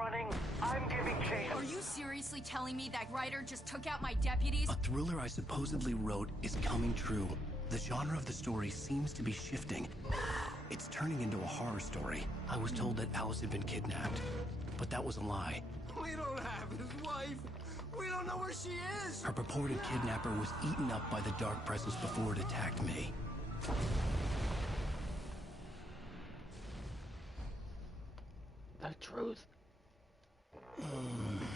running, I'm giving chase. Are you seriously telling me that writer just took out my deputies? A thriller I supposedly wrote is coming true. The genre of the story seems to be shifting. It's turning into a horror story. I was told that Alice had been kidnapped, but that was a lie. We don't have his wife. We don't know where she is. Her purported kidnapper was eaten up by the dark presence before it attacked me. The truth.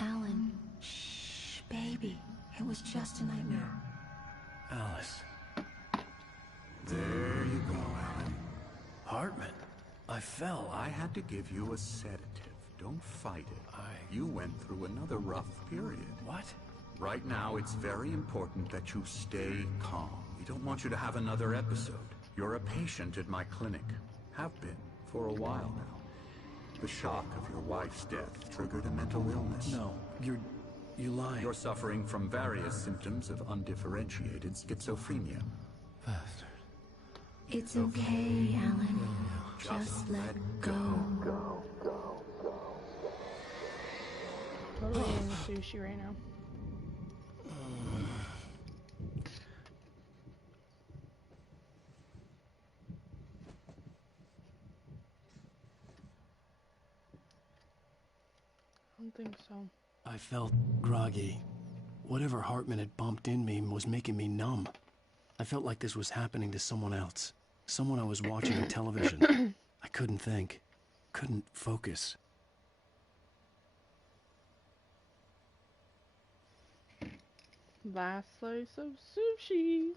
Alan, shh, baby. It was just a nightmare. Alice. There you go, Alan. Hartman. I fell. I had to give you a sedative. Don't fight it. You went through another rough period. What? Right now, it's very important that you stay calm. We don't want you to have another episode. You're a patient at my clinic. Have been for a while now. The shock of your wife's death triggered a mental illness. No, you're lying. You're suffering from various symptoms of undifferentiated schizophrenia. Bastard. It's okay, Alan. Just let go. Totally in sushi right now. I don't think so. I felt groggy. Whatever Hartman had bumped in me was making me numb. I felt like this was happening to someone else. Someone I was watching on television. I couldn't think. Couldn't focus. Last slice of sushi.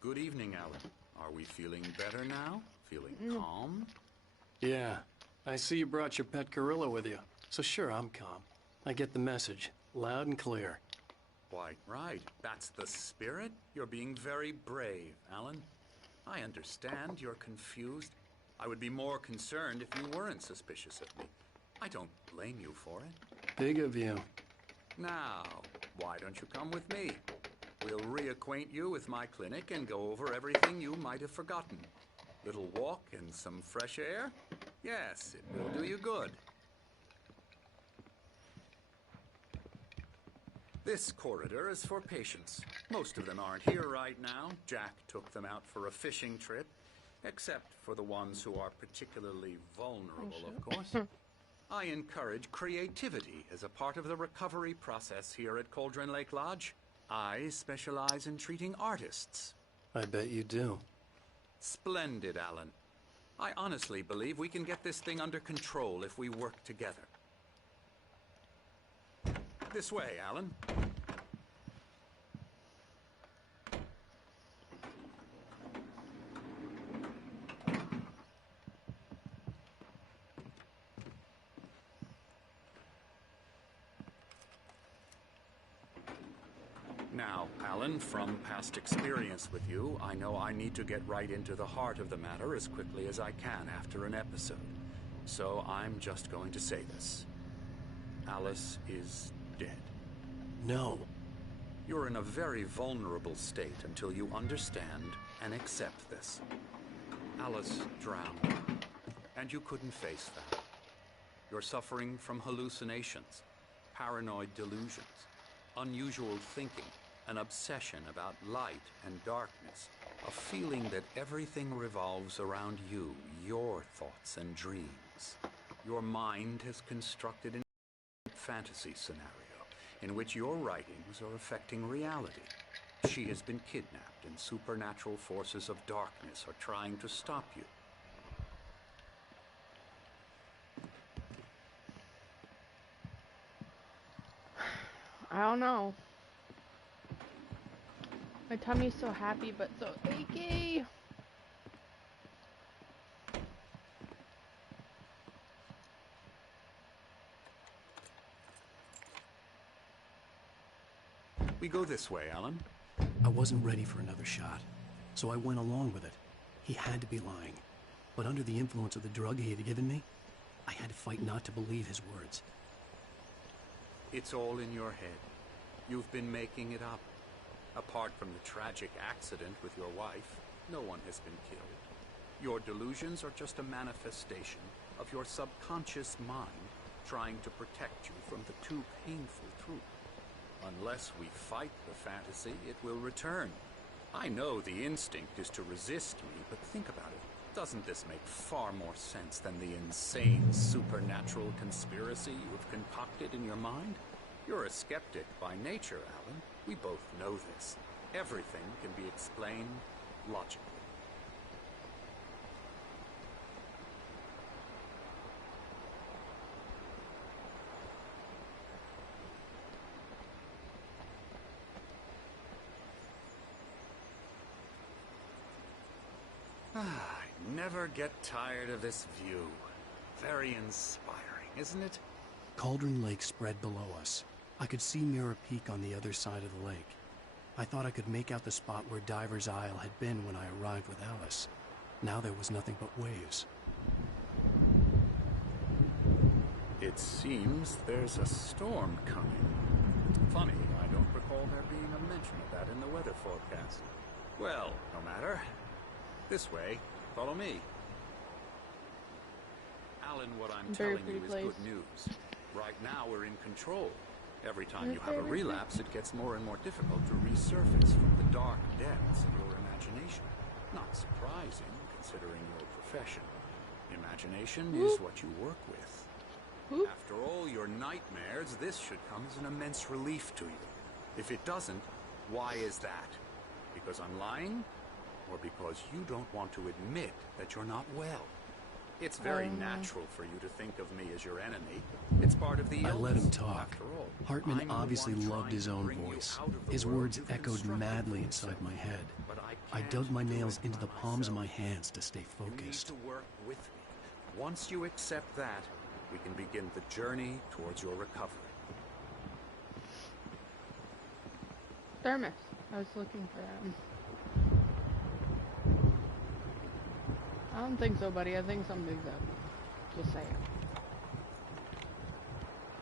Good evening, Alan. Are we feeling better now? Feeling calm? Yeah. I see you brought your pet gorilla with you. So sure, I'm calm. I get the message. Loud and clear. Quite right. That's the spirit. You're being very brave, Alan. I understand you're confused. I would be more concerned if you weren't suspicious of me. I don't blame you for it. Big of you. Now, why don't you come with me? We'll reacquaint you with my clinic and go over everything you might have forgotten. Little walk and some fresh air? Yes, it will do you good. This corridor is for patients. Most of them aren't here right now. Jack took them out for a fishing trip, except for the ones who are particularly vulnerable, of course. I encourage creativity as a part of the recovery process here at Cauldron Lake Lodge. I specialize in treating artists. I bet you do. Splendid, Alan. I honestly believe we can get this thing under control if we work together. This way, Alan. Now, Alan, from past experience with you, I know I need to get right into the heart of the matter as quickly as I can after an episode. So I'm just going to say this. Alice is dead. No. You're in a very vulnerable state until you understand and accept this. Alice drowned, and you couldn't face that. You're suffering from hallucinations, paranoid delusions, unusual thinking, an obsession about light and darkness, a feeling that everything revolves around you, your thoughts and dreams. Your mind has constructed an fantasy scenario in which your writings are affecting reality. She has been kidnapped and supernatural forces of darkness are trying to stop you. I don't know. My tummy's so happy but so achy. We go this way, Alan. I wasn't ready for another shot, so I went along with it. He had to be lying. But under the influence of the drug he had given me, I had to fight not to believe his words. It's all in your head. You've been making it up. Apart from the tragic accident with your wife, no one has been killed. Your delusions are just a manifestation of your subconscious mind trying to protect you from the too painful truth. Unless we fight the fantasy, it will return. I know the instinct is to resist me, but think about it. Doesn't this make far more sense than the insane supernatural conspiracy you have concocted in your mind? You're a skeptic by nature, Alan. We both know this. Everything can be explained logically. I never get tired of this view. Very inspiring, isn't it? Cauldron Lake spread below us. I could see Mirror Peak on the other side of the lake. I thought I could make out the spot where Diver's Isle had been when I arrived with Alice. Now there was nothing but waves. It seems there's a storm coming. Funny, I don't recall there being a mention of that in the weather forecast. Well, no matter. This way. Follow me. Alan, what I'm telling you is good news. Right now we're in control. Every time you have a relapse, it gets more and more difficult to resurface from the dark depths of your imagination. Not surprising, considering your profession. Imagination is what you work with. After all your nightmares, this should come as an immense relief to you. If it doesn't, why is that? Because I'm lying? Or because you don't want to admit that you're not well? It's very natural for you to think of me as your enemy. It's part of the illness. I let him talk. After all, Hartman I'm obviously the one loved his trying to own bring you voice. out of the His world words you've echoed constructed madly for inside yourself. my head. But I can't dug my do nails it into the by palms of my myself. hands to stay You need focused. to work with me. Once you accept that, we can begin the journey towards your recovery. Thermos. I was looking for him. I don't think so, buddy. I think something's up. Just saying.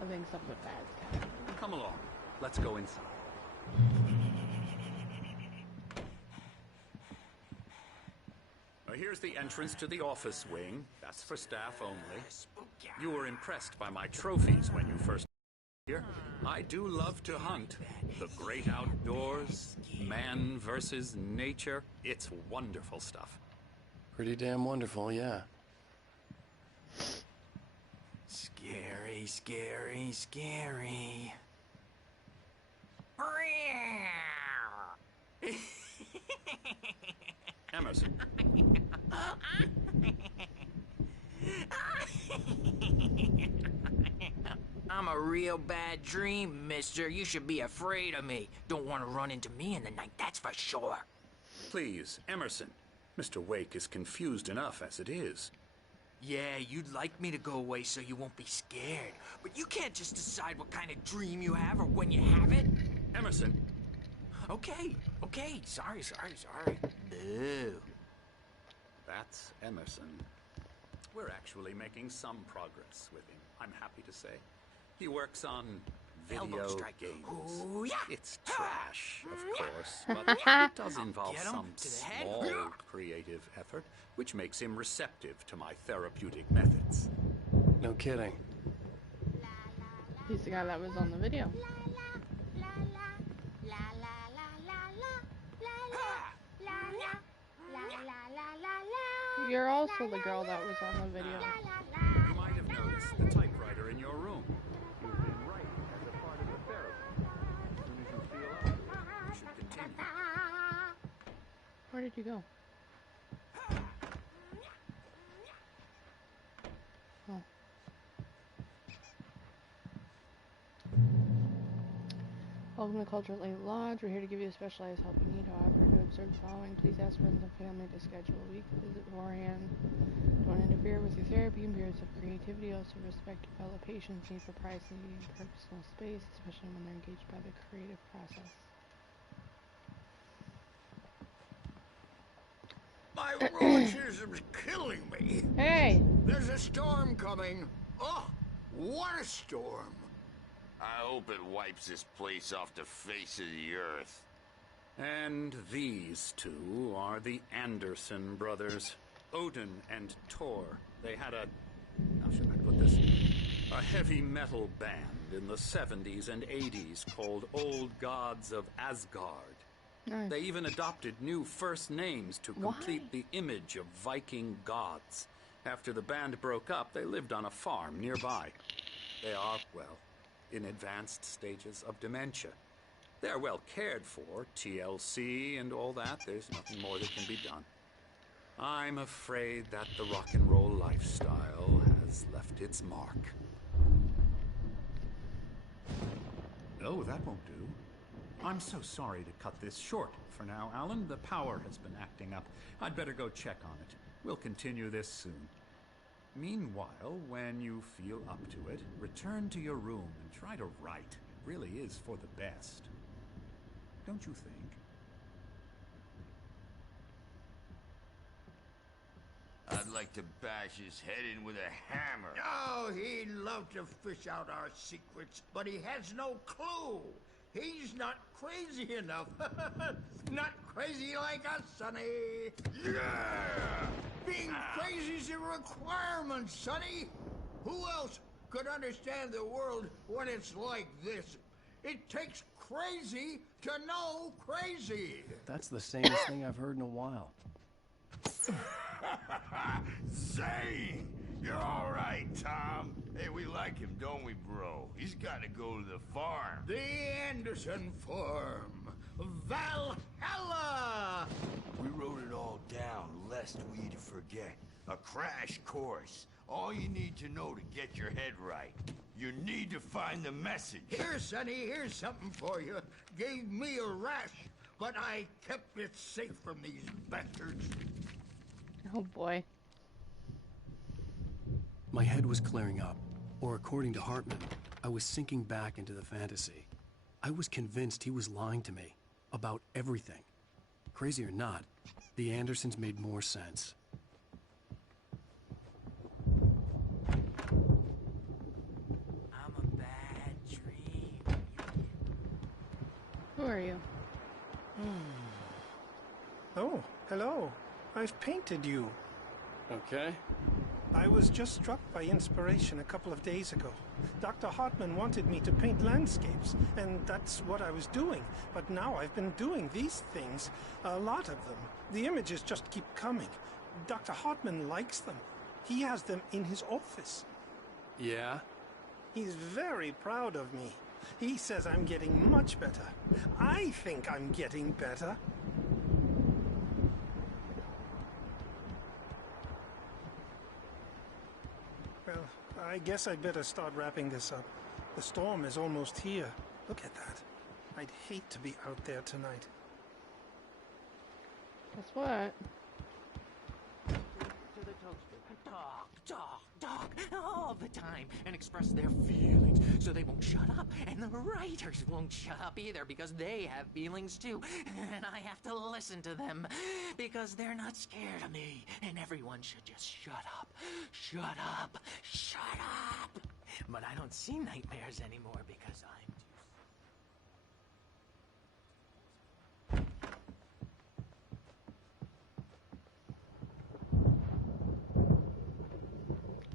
I think something bad's happening. Come along. Let's go inside. Now, here's the entrance to the office wing. That's for staff only. You were impressed by my trophies when you first here. I do love to hunt. The great outdoors, man versus nature. It's wonderful stuff. Pretty damn wonderful, yeah. Scary, scary, scary. Emerson. I'm a real bad dream, mister. You should be afraid of me. Don't want to run into me in the night, that's for sure. Please, Emerson. Mr. Wake is confused enough as it is. Yeah, you'd like me to go away so you won't be scared. But you can't just decide what kind of dream you have or when you have it. Emerson. Okay. Sorry. Boo. That's Emerson. We're actually making some progress with him, I'm happy to say. He works on Elbow video strike. games. Ooh, yeah. It's trash, of course, but it does involve Get 'em some to the head. small creative effort, which makes him receptive to my therapeutic methods. No kidding. He's the guy that was on the video. You're also the girl that was on the video. You might have noticed the typewriter in your room. You've been writing as a part of the therapy. As soon as you feel up, you should continue. Where did you go? Oh. Welcome to Cultural Lake Lodge. We're here to give you a specialized help you need. However, to observe the following, please ask friends and family to schedule a weekly visit beforehand. Don't interfere with your therapy and periods of creativity. Also respect your fellow patients' need for privacy and personal space, especially when they're engaged by the creative process. My rheumatism's killing me. Hey! There's a storm coming. Oh, what a storm. I hope it wipes this place off the face of the earth. And these two are the Anderson brothers, Odin and Thor. They had how should I put this? A heavy metal band in the 70s and 80s called Old Gods of Asgard. Nice. They even adopted new first names to complete the image of Viking gods. After the band broke up, they lived on a farm nearby. They are, well, in advanced stages of dementia. They're well cared for, TLC and all that. There's nothing more that can be done. I'm afraid that the rock and roll lifestyle has left its mark. Oh, that won't do. I'm so sorry to cut this short for now, Alan. The power has been acting up. I'd better go check on it. We'll continue this soon. Meanwhile, when you feel up to it, return to your room and try to write. It really is for the best. Don't you think? I'd like to bash his head in with a hammer. Oh, he'd love to fish out our secrets, but he has no clue. He's not crazy enough. Not crazy like us, Sonny. Yeah! Being crazy's a requirement, Sonny. Who else could understand the world when it's like this? It takes crazy to know crazy. That's the sanest thing I've heard in a while. Zane! You're all right, Tom. Hey, we like him, don't we, bro? He's got to go to the farm. The Anderson Farm. Valhalla! We wrote it all down, lest we forget. A crash course. All you need to know to get your head right. You need to find the message. Here, Sonny, here's something for you. Gave me a rash, but I kept it safe from these bastards. Oh boy. My head was clearing up, or according to Hartman, I was sinking back into the fantasy. I was convinced he was lying to me about everything. Crazy or not, the Andersons made more sense. I'm a bad dream. Who are you? Oh, hello. I've painted you. Okay. I was just struck by inspiration a couple of days ago. Dr. Hartman wanted me to paint landscapes, and that's what I was doing. But now I've been doing these things, a lot of them. The images just keep coming. Dr. Hartman likes them. He has them in his office. Yeah? He's very proud of me. He says I'm getting much better. I think I'm getting better. Well, I guess I'd better start wrapping this up. The storm is almost here. Look at that. I'd hate to be out there tonight. Guess what? To the toaster. Talk all the time and express their feelings so they won't shut up. And the writers won't shut up either because they have feelings too. And I have to listen to them because they're not scared of me. And everyone should just shut up. Shut up. Shut up. But I don't see nightmares anymore because I'm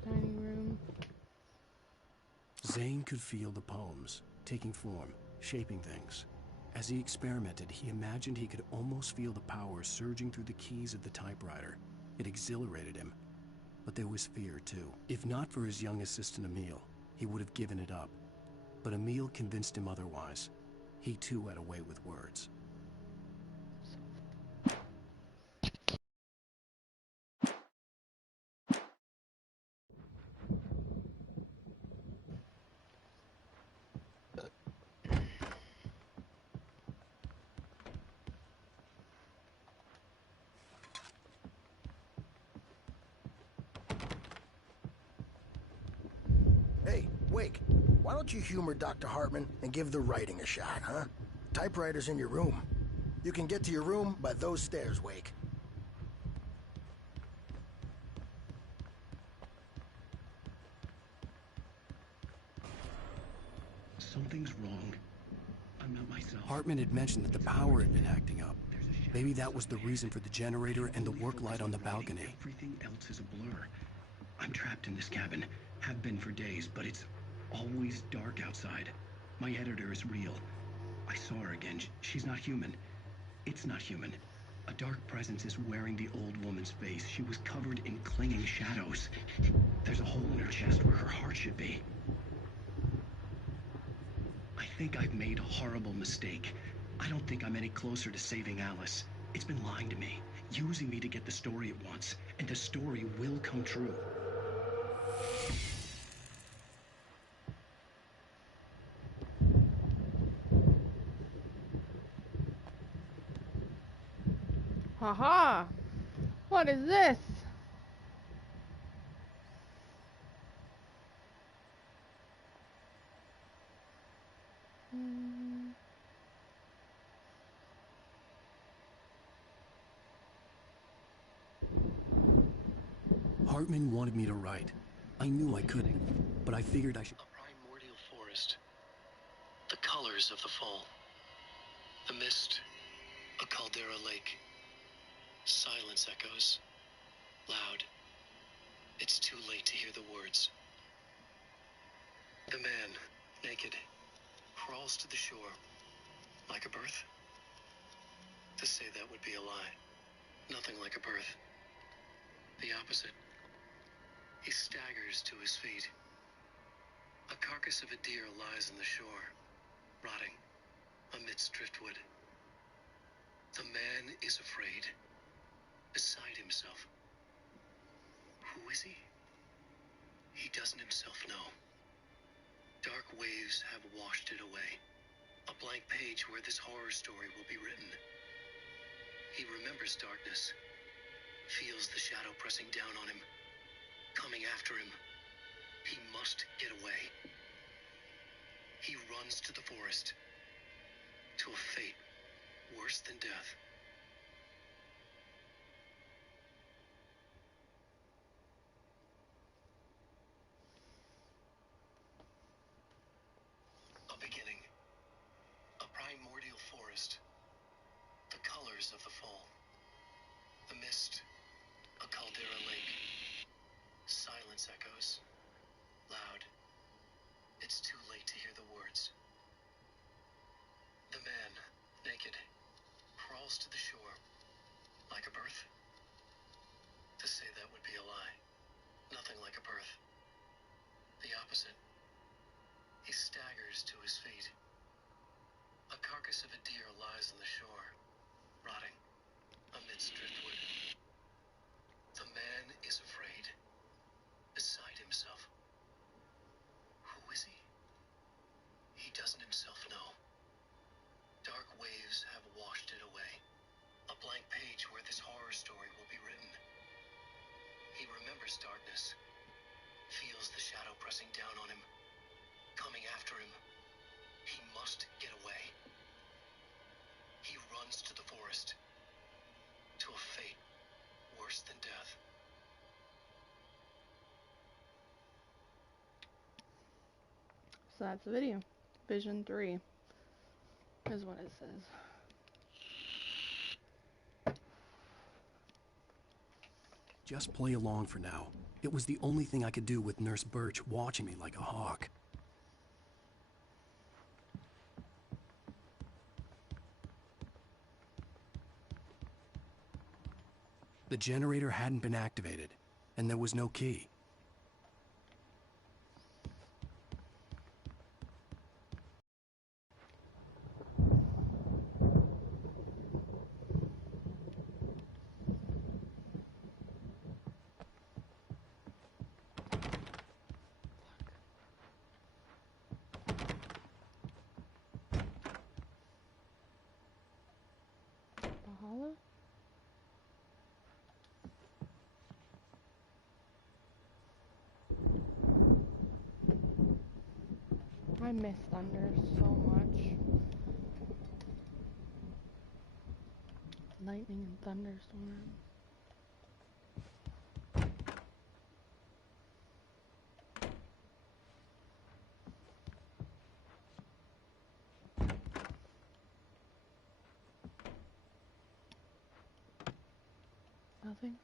Dining room. Zane could feel the poems, taking form, shaping things. As he experimented, he imagined he could almost feel the power surging through the keys of the typewriter. It exhilarated him. But there was fear, too. If not for his young assistant Emil, he would have given it up. But Emil convinced him otherwise. He too had a way with words. Hey, Wake, why don't you humor Dr. Hartman and give the writing a shot, huh? Typewriter's in your room. You can get to your room by those stairs, Wake. Something's wrong. I'm not myself. Hartman had mentioned that the power had been acting up. Maybe that was the reason for the generator and the work light on the balcony. Everything else is a blur. I'm trapped in this cabin. Have been for days, but it's always dark outside. My editor is real. I saw her again. She's not human. It's not human. A dark presence is wearing the old woman's face. She was covered in clinging shadows. There's a hole in her chest where her heart should be. I think I've made a horrible mistake. I don't think I'm any closer to saving Alice. It's been lying to me, using me to get the story it wants, and the story will come true. Haha! What is this? Hartman wanted me to write. I knew I couldn't, but I figured I should. A primordial forest. The colors of the fall. The mist. A caldera lake. Silence echoes. Loud. It's too late to hear the words. The man, naked, crawls to the shore. Like a birth? To say that would be a lie. Nothing like a birth. The opposite. He staggers to his feet. A carcass of a deer lies on the shore, rotting amidst driftwood. The man is afraid, beside himself. Who is he? He doesn't himself know. Dark waves have washed it away. A blank page where this horror story will be written. He remembers darkness, feels the shadow pressing down on him, coming after him. He must get away. He runs to the forest, to a fate worse than death. A beginning. A primordial forest. The colors of the fall. The mist. A caldera lake. Silence echoes. Loud. It's too late to hear the words. The man, naked, crawls to the shore. Like a birth? To say that would be a lie. Nothing like a birth. The opposite. He staggers to his feet. A carcass of a deer lies on the shore, rotting amidst driftwood. The man is afraid, beside himself. Who is he? He doesn't himself know. Dark waves have washed it away. A blank page where this horror story will be written. He remembers darkness, feels the shadow pressing down on him, coming after him. He must get away. He runs to the forest, to a fate worse than death. So that's the video. Vision 3 is what it says. Just play along for now. It was the only thing I could do with Nurse Birch watching me like a hawk. The generator hadn't been activated, and there was no key. Valhalla? I miss thunder so much. Lightning and thunderstorms. Nothing.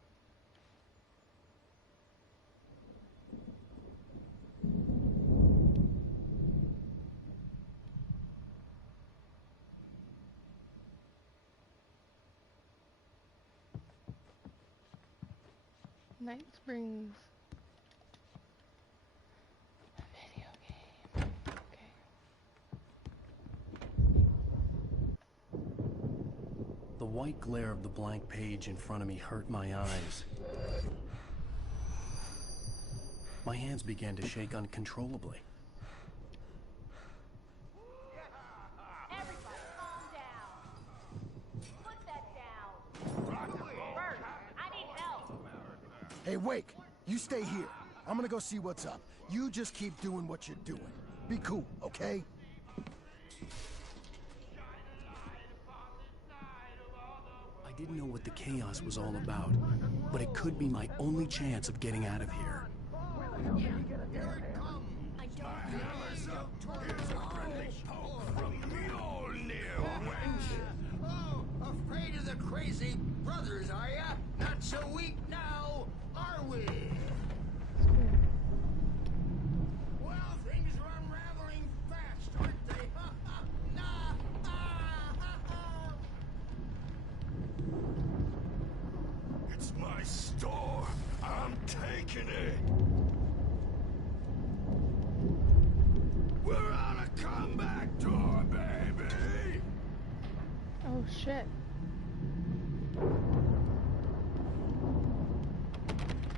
Night Springs. A video game. Okay. The white glare of the blank page in front of me hurt my eyes. My hands began to shake uncontrollably. Everybody calm down. Put that down. Bert, I need help. Hey, Wake, you stay here. I'm gonna go see what's up. You just keep doing what you're doing. Be cool, okay? I didn't know what the chaos was all about, but it could be my only chance of getting out of here. Here it comes. I don't Here's a friendly poke from Mjolnir, wench. Oh, afraid of the crazy brothers, are ya? Not so weak now, are we? Well, things are unraveling fast, aren't they? Nah. It's my store. I'm taking it. We're on a comeback tour, baby. Oh shit.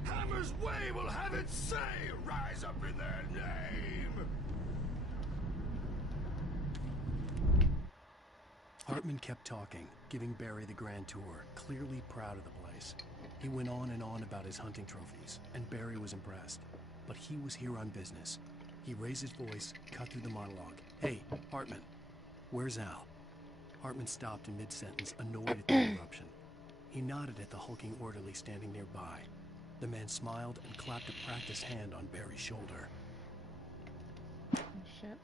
Hammer's Way will have its say. Rise up in their name. Hartman kept talking, giving Barry the grand tour, clearly proud of the place. He went on and on about his hunting trophies, and Barry was impressed. But he was here on business. He raised his voice, cut through the monologue. Hey, Hartman, where's Al? Hartman stopped in mid-sentence, annoyed at the interruption. He nodded at the hulking orderly standing nearby. The man smiled and clapped a practiced hand on Barry's shoulder. Oh shit.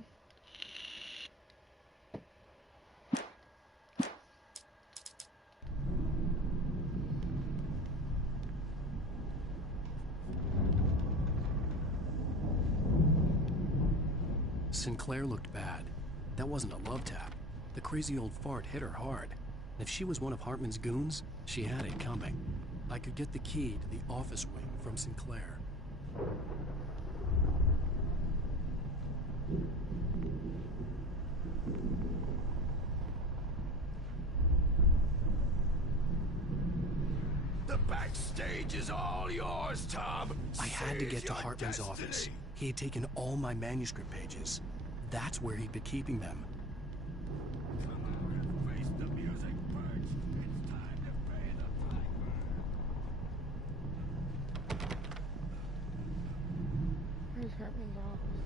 Sinclair looked bad. That wasn't a love tap. The crazy old fart hit her hard. And if she was one of Hartman's goons, she had it coming. I could get the key to the office wing from Sinclair. The backstage is all yours, Tom. I had to Seize get to your Hartman's destiny. office. He had taken all my manuscript pages. That's where he'd been keeping them. Come out and face the music, Birch. It's time to pay the piper. Where's Hartman's office?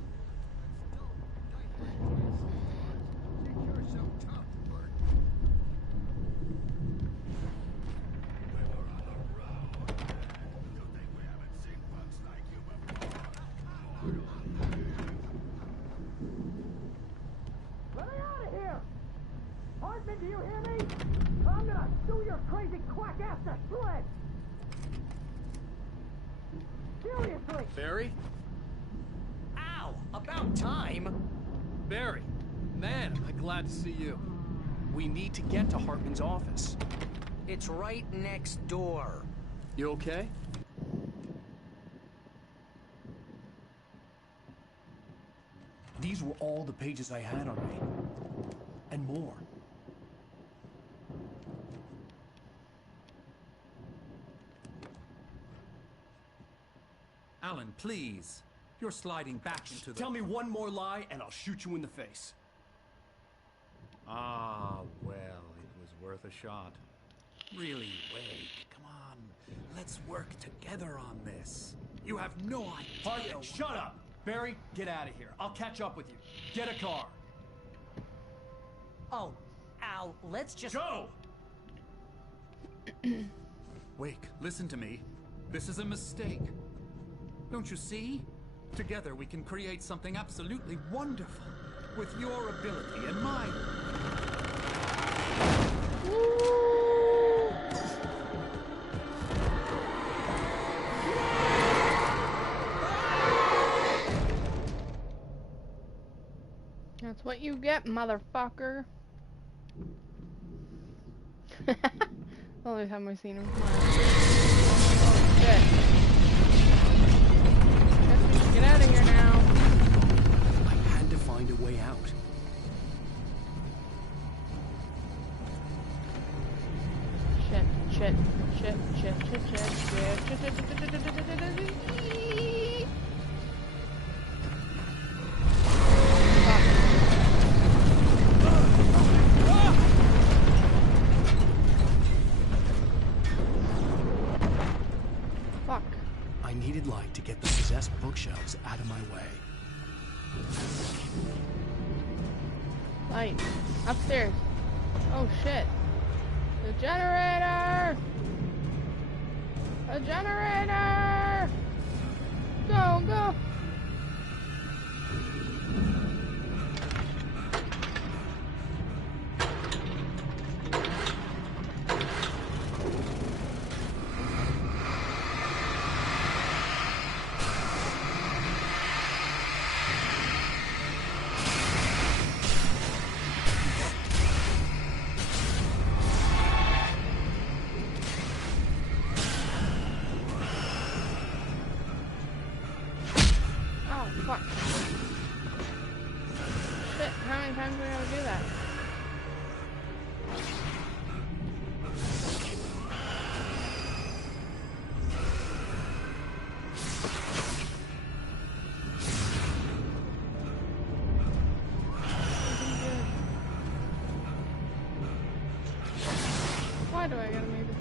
Think you're so tough, Bert. We were on the road. You think we haven't seen punks like you before? Let me out of here! Hartman, do you hear me? I'm gonna chew your crazy quack ass to shreds! Seriously! Barry? Ow! About time! Barry! Man, am I glad to see you. We need to get to Hartman's office. It's right next door. You okay? These were all the pages I had on me. And more. Alan, please. You're sliding back into the... Tell me one more lie and I'll shoot you in the face. Ah, well, it was worth a shot. Really, Wake, come on. Let's work together on this. You have no idea... Hartman, shut up! Barry, get out of here. I'll catch up with you. Get a car. Oh, Al, let's just... Go! Wake, listen to me. This is a mistake. Don't you see? Together we can create something absolutely wonderful. With your ability and mine. get, motherfucker? Only time I've seen him smile. Oh, shit. Guess we should get out of here now. I had to find a way out. Shit, shit, shit, shit, shit, shit, shit, shit. Fuck. I needed light to get the possessed bookshelves out of my way. Light. Upstairs. Oh shit. The generator! A generator! Go, go! Fuck. Shit, how many times do we have to do that? Why do I gotta make this?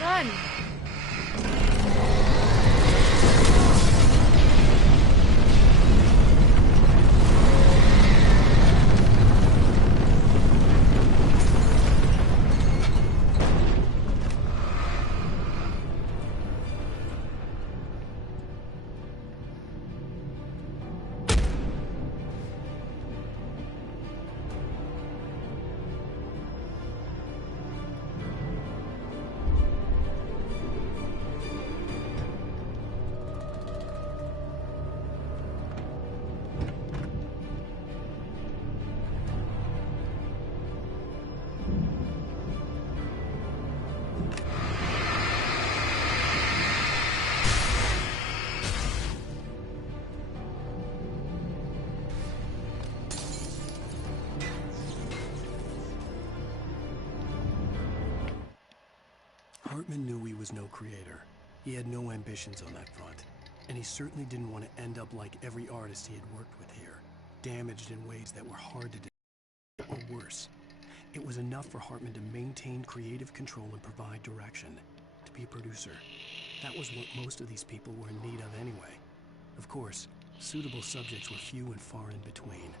Run! Hartman knew he was no creator. He had no ambitions on that front. And he certainly didn't want to end up like every artist he had worked with here, damaged in ways that were hard to do, or worse. It was enough for Hartman to maintain creative control and provide direction, to be a producer. That was what most of these people were in need of anyway. Of course, suitable subjects were few and far in between.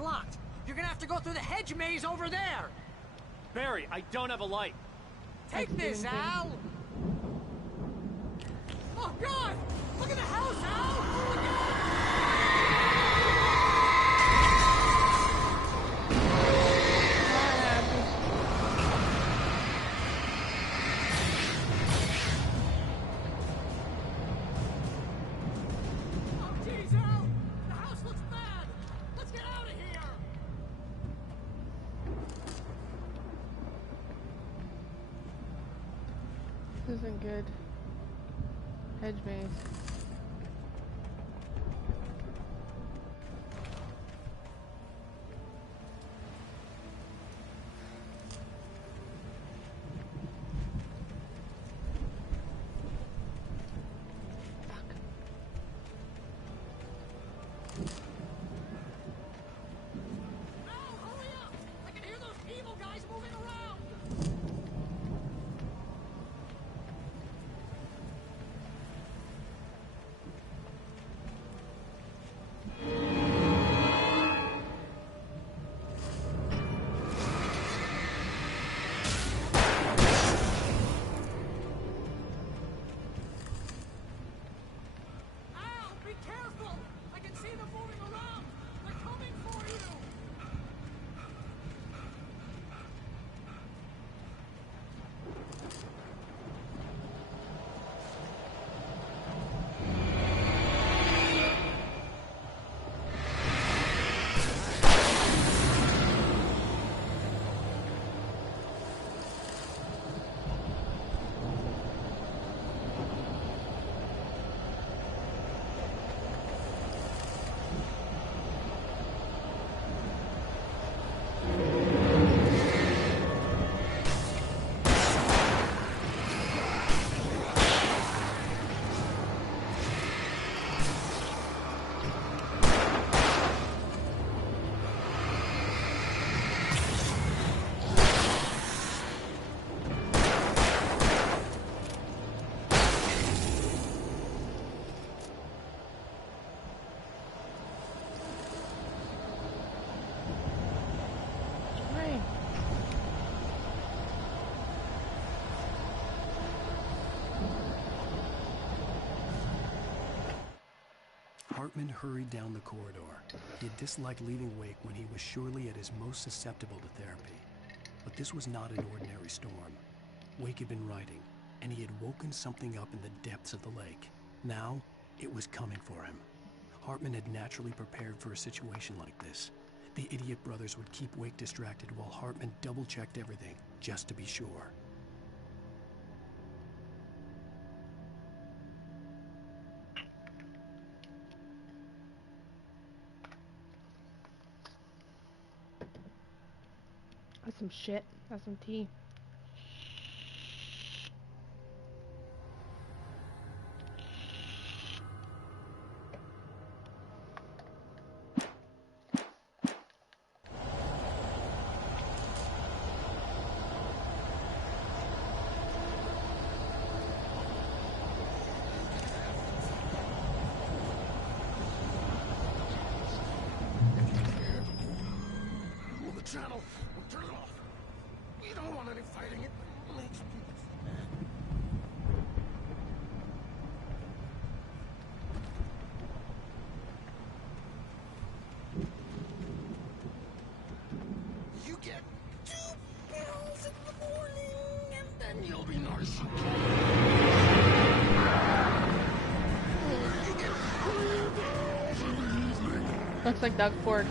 It's locked. You're gonna have to go through the hedge maze over there. Barry, I don't have a light. Take this, Al. Oh, God! Look at the house, Al! Look This isn't good. Hedge maze. Hartman hurried down the corridor. He had disliked leaving Wake when he was surely at his most susceptible to therapy. But this was not an ordinary storm. Wake had been writing, and he had woken something up in the depths of the lake. Now, it was coming for him. Hartman had naturally prepared for a situation like this. The idiot brothers would keep Wake distracted while Hartman double-checked everything, just to be sure. That's some shit. That's some tea. Channel. Turn it off. We don't want any fighting. It makes people mad. You get 2 pills in the morning, and then you'll be nice and You get 3 pills in the evening. Looks like Doug Ford.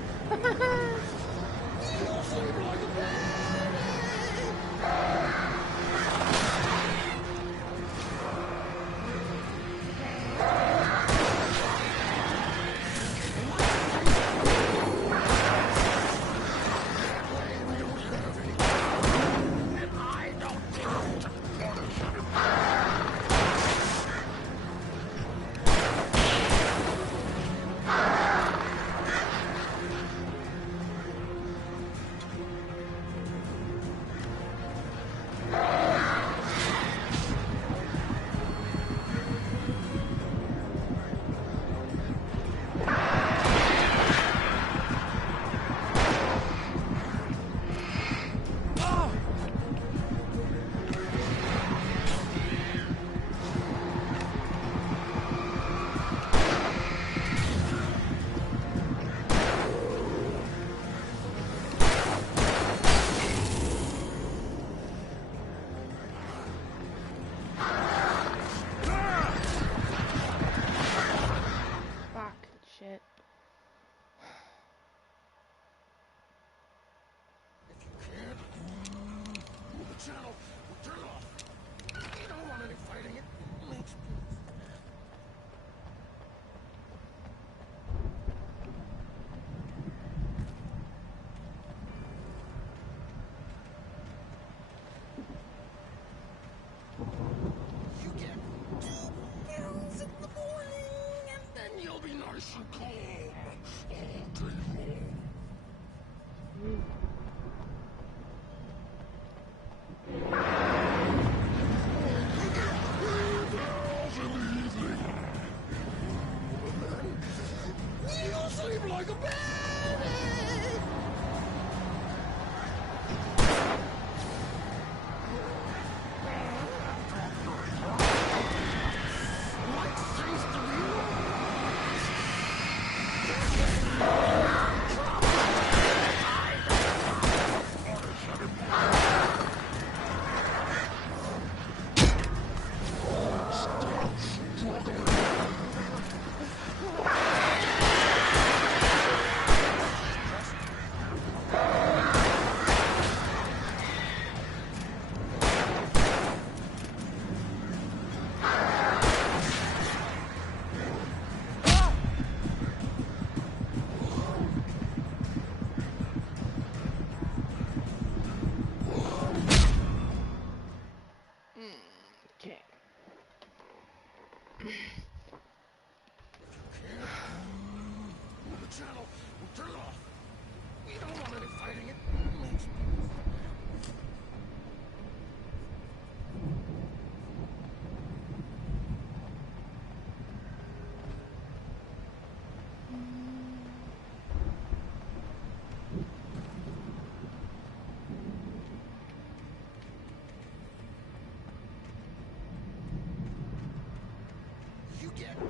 get 2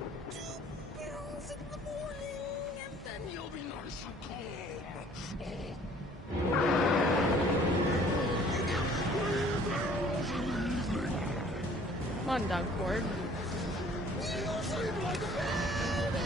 pills in the morning, and then you'll be nice and calm. You get 3 pills in the evening. Come on, Doug Ford. You'll sleep like a baby.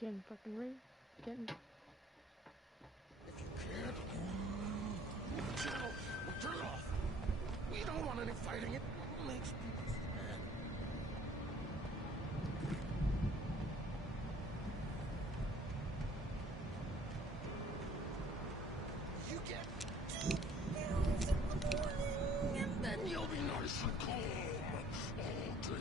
Getting fucking rude. Getting. If you can't, channel, turn it off. We don't want any fighting. It makes people sad. You get 2 pills in the morning, and then you'll be nice and calm all day long.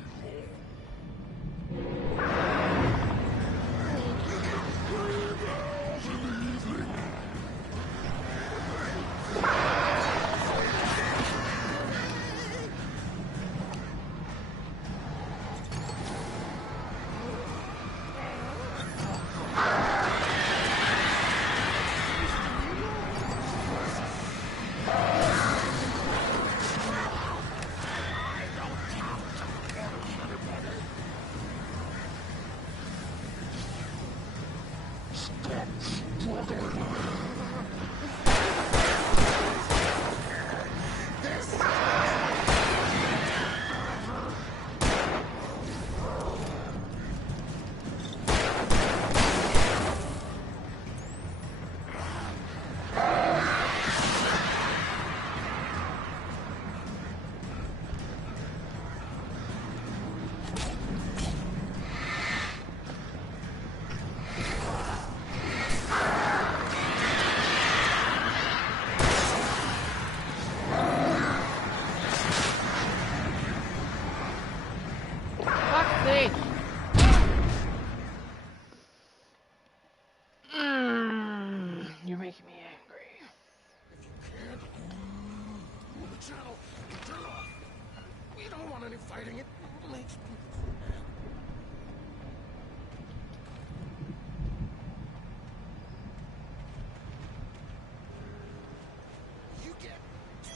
You get 3 pills in the evening. Fuck's sake. You're making me angry. If you can't, the channel, turn it off. We don't want any fighting. It makes people sad. You get 2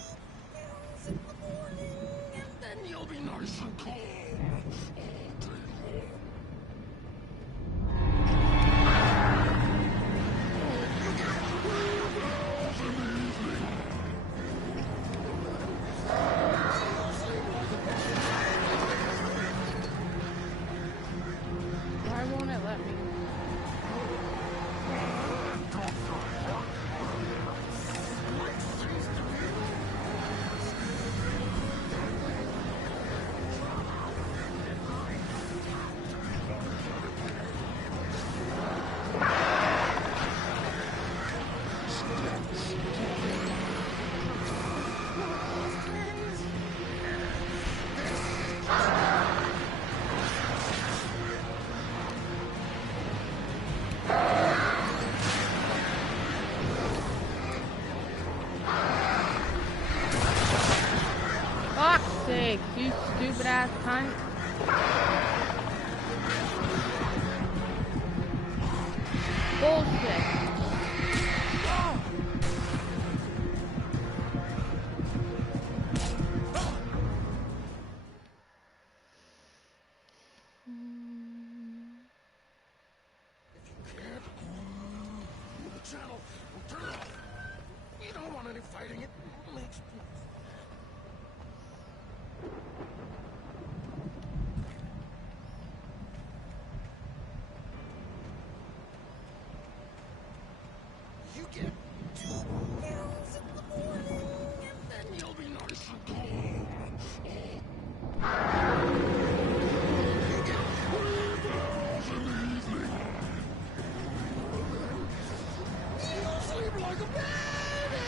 pills in the morning, and then you'll be nice and calm all day long. You get 3 pills in the evening. You'll sleep like a baby. Why won't it let me? Fuck's sake, you stupid ass cunt. Bullshit. The channel, turn it off. We don't want any fighting. It makes people sad. You get 2 pills in the morning, and then you'll be nice and calm. You get 3 pills in the evening. You'll sleep like a baby.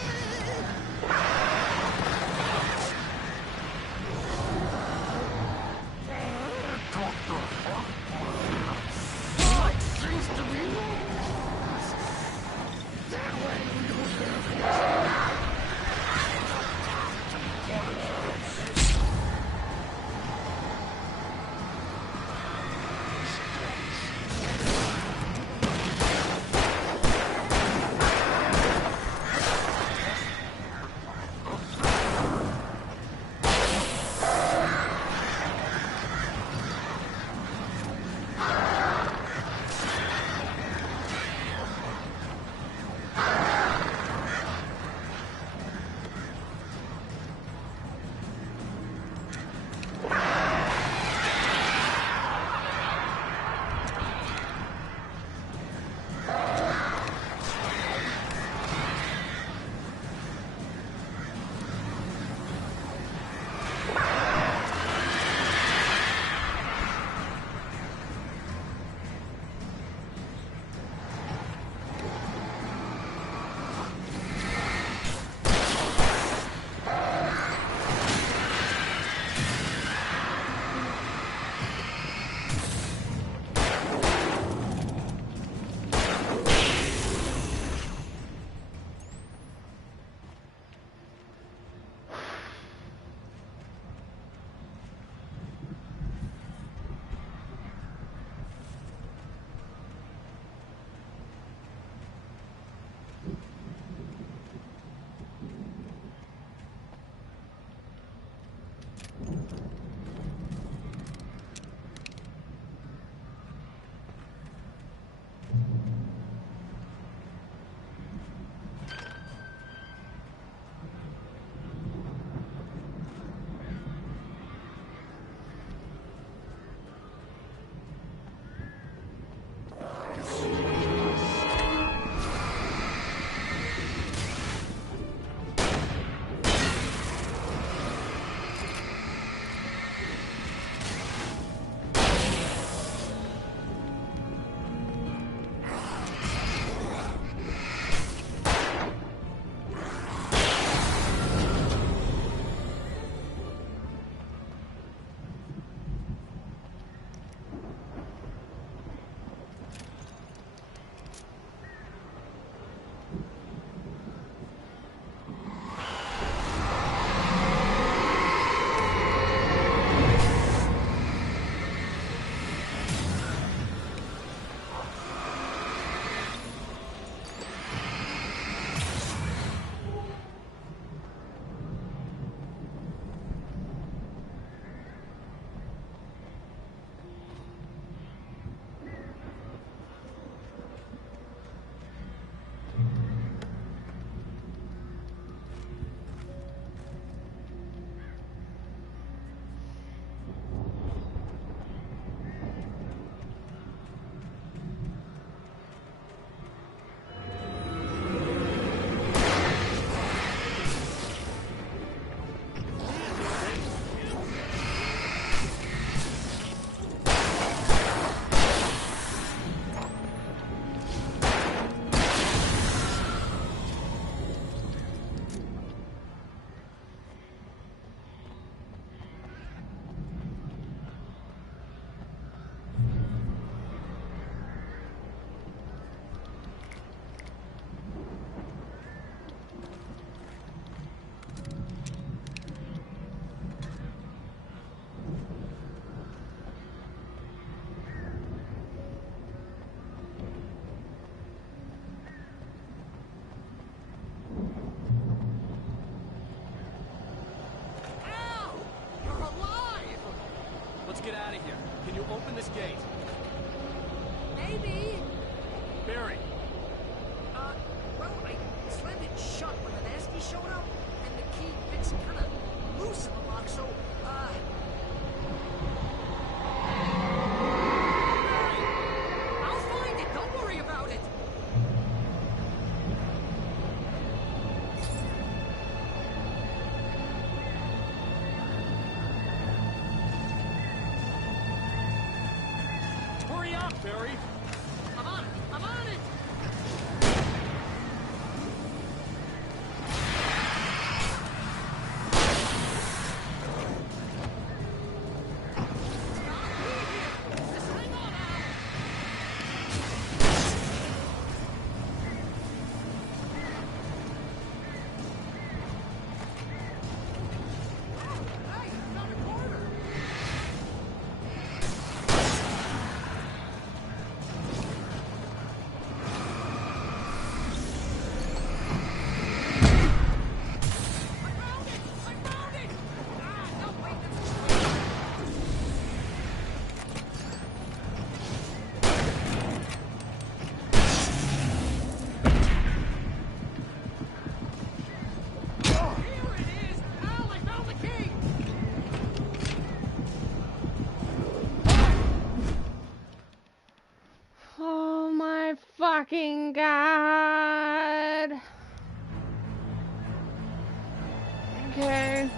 Get out of here. Can you open this gate? Maybe. Barry. Well, I slammed it shut when the nasty showed up, and the key fits kind of loose in the lock, so, Barry, I'll find it. Don't worry about it. Hurry up, Barry! I'm on it! I'm on it! Just hang on now! Hey, I found a corner! Oh my fucking god. Okay.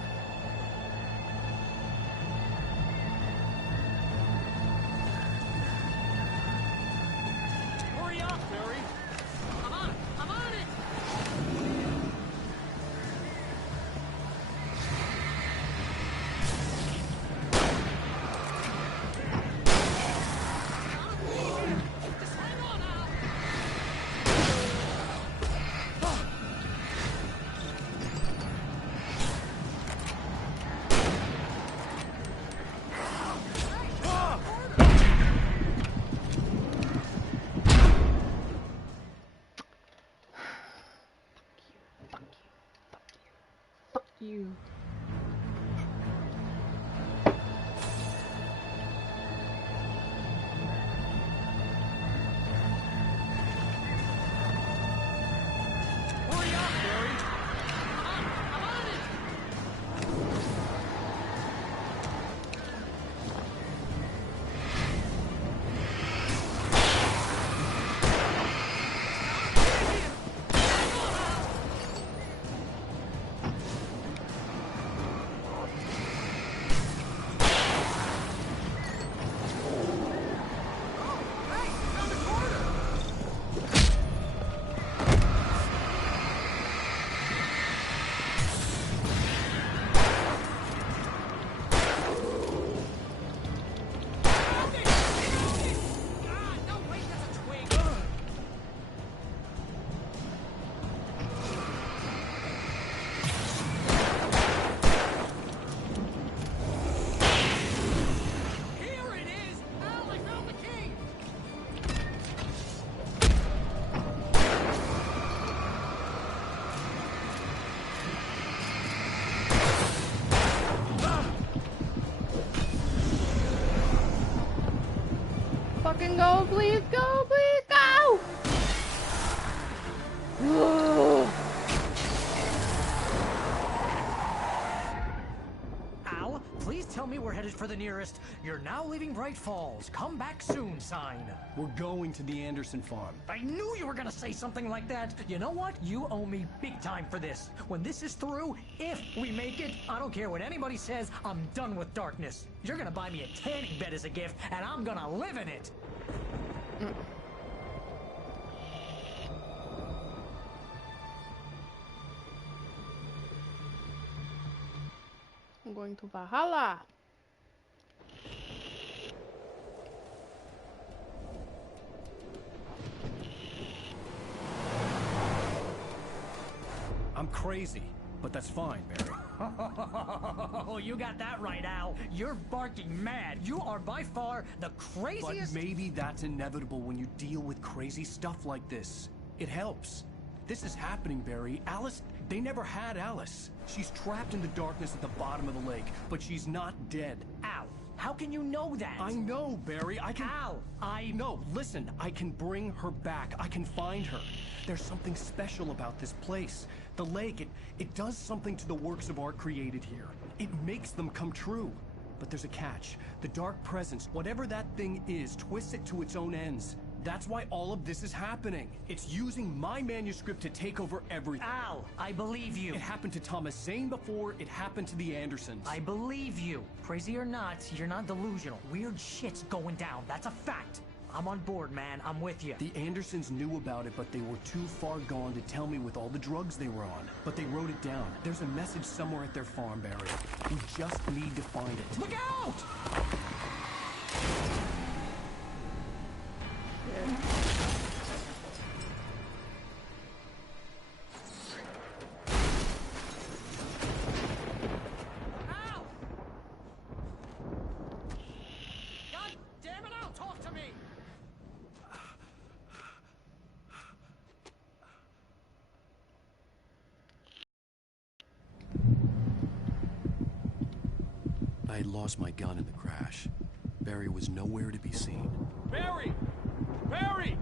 Hurry up, Barry! I'm on it! I'm on it! Just hang on now! you. Hurry up, Barry! I'm on it! Fucking go, please go, please go! Al, please tell me we're headed for the nearest "You're now leaving Bright Falls. Come back soon" sign. We're going to the Anderson farm. I knew you were gonna say something like that. You know what? You owe me big time for this. When this is through, if we make it, I don't care what anybody says, I'm done with darkness. You're gonna buy me a tanning bed as a gift, and I'm gonna live in it. I'm going to Valhalla. I'm crazy, but that's fine, Barry. Oh, you got that right, Al. You're barking mad. You are by far the craziest. But maybe that's inevitable when you deal with crazy stuff like this. It helps. This is happening, Barry. Alice, they never had Alice. She's trapped in the darkness at the bottom of the lake, but she's not dead. Al, how can you know that? I know, Barry. I can... Al, No, listen. I can bring her back. I can find her. There's something special about this place. The lake, it does something to the works of art created here. It makes them come true. But there's a catch. The dark presence, whatever that thing is, twists it to its own ends. That's why all of this is happening. It's using my manuscript to take over everything. Al, I believe you. It happened to Thomas Zane before, it happened to the Andersons. I believe you. Crazy or not, you're not delusional. Weird shit's going down. That's a fact. I'm on board, man. I'm with you. The Andersons knew about it, but they were too far gone to tell me with all the drugs they were on. But they wrote it down. There's a message somewhere at their farm, Barry. We just need to find it. Look out! I had lost my gun in the crash. Barry was nowhere to be seen. Barry! Barry!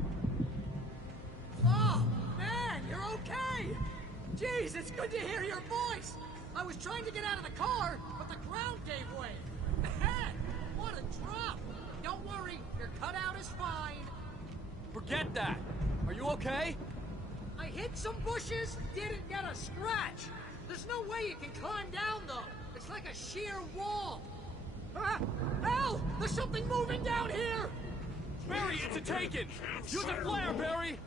Oh, man, you're okay! Jeez, it's good to hear your voice! I was trying to get out of the car, but the ground gave way. Man, what a drop! Don't worry, your cutout is fine. Forget that! Are you okay? I hit some bushes, didn't get a scratch. There's no way you can climb down, though. It's like a sheer wall. Ah! Al! There's something moving down here! Barry, it's a taken! Use a flare, Barry!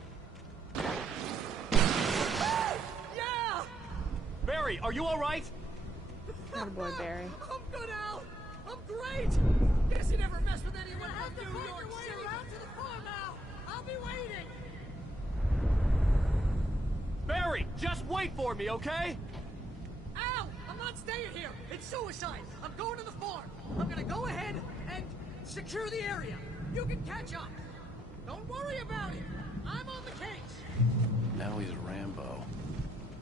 Yeah! Barry, are you alright? Good boy, Barry. I'm good, Al! I'm great! Guess you never mess with anyone from New York City. Out to the farm, Al! I'll be waiting! Barry, just wait for me, okay? Al! I'm not staying here! It's suicide! I'm going to the farm! I'm gonna go ahead and secure the area. You can catch up. Don't worry about it. I'm on the case. Now he's a Rambo.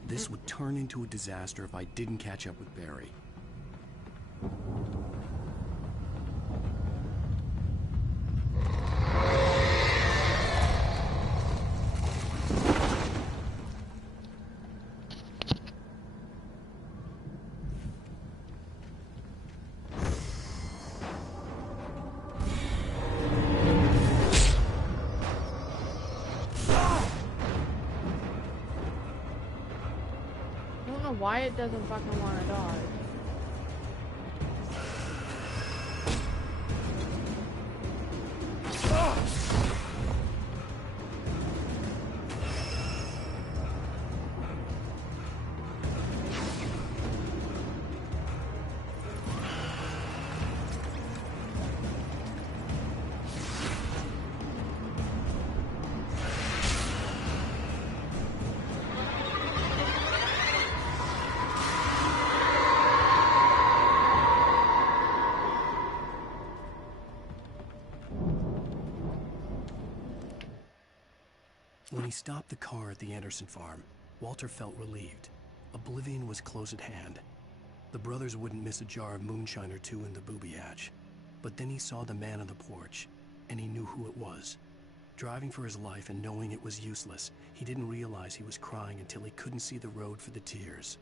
This would turn into a disaster if I didn't catch up with Barry. Why it doesn't fucking want to dodge. When he stopped the car at the Anderson farm, Walter felt relieved. Oblivion was close at hand. The brothers wouldn't miss a jar of moonshine or two in the booby hatch. But then he saw the man on the porch, and he knew who it was. Driving for his life and knowing it was useless, he didn't realize he was crying until he couldn't see the road for the tears.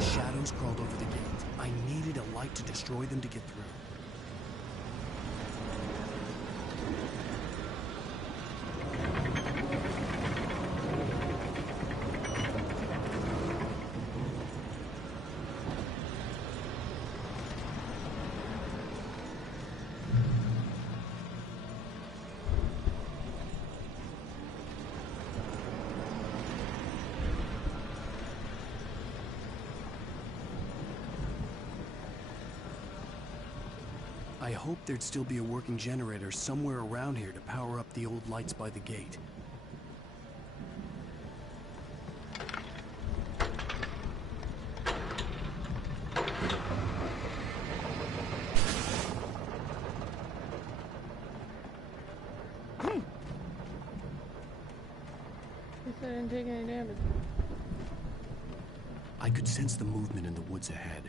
Shadows crawled over the gate. I needed a light to destroy them to get through. I hoped there'd still be a working generator somewhere around here to power up the old lights by the gate. I didn't take any damage. I could sense the movement in the woods ahead.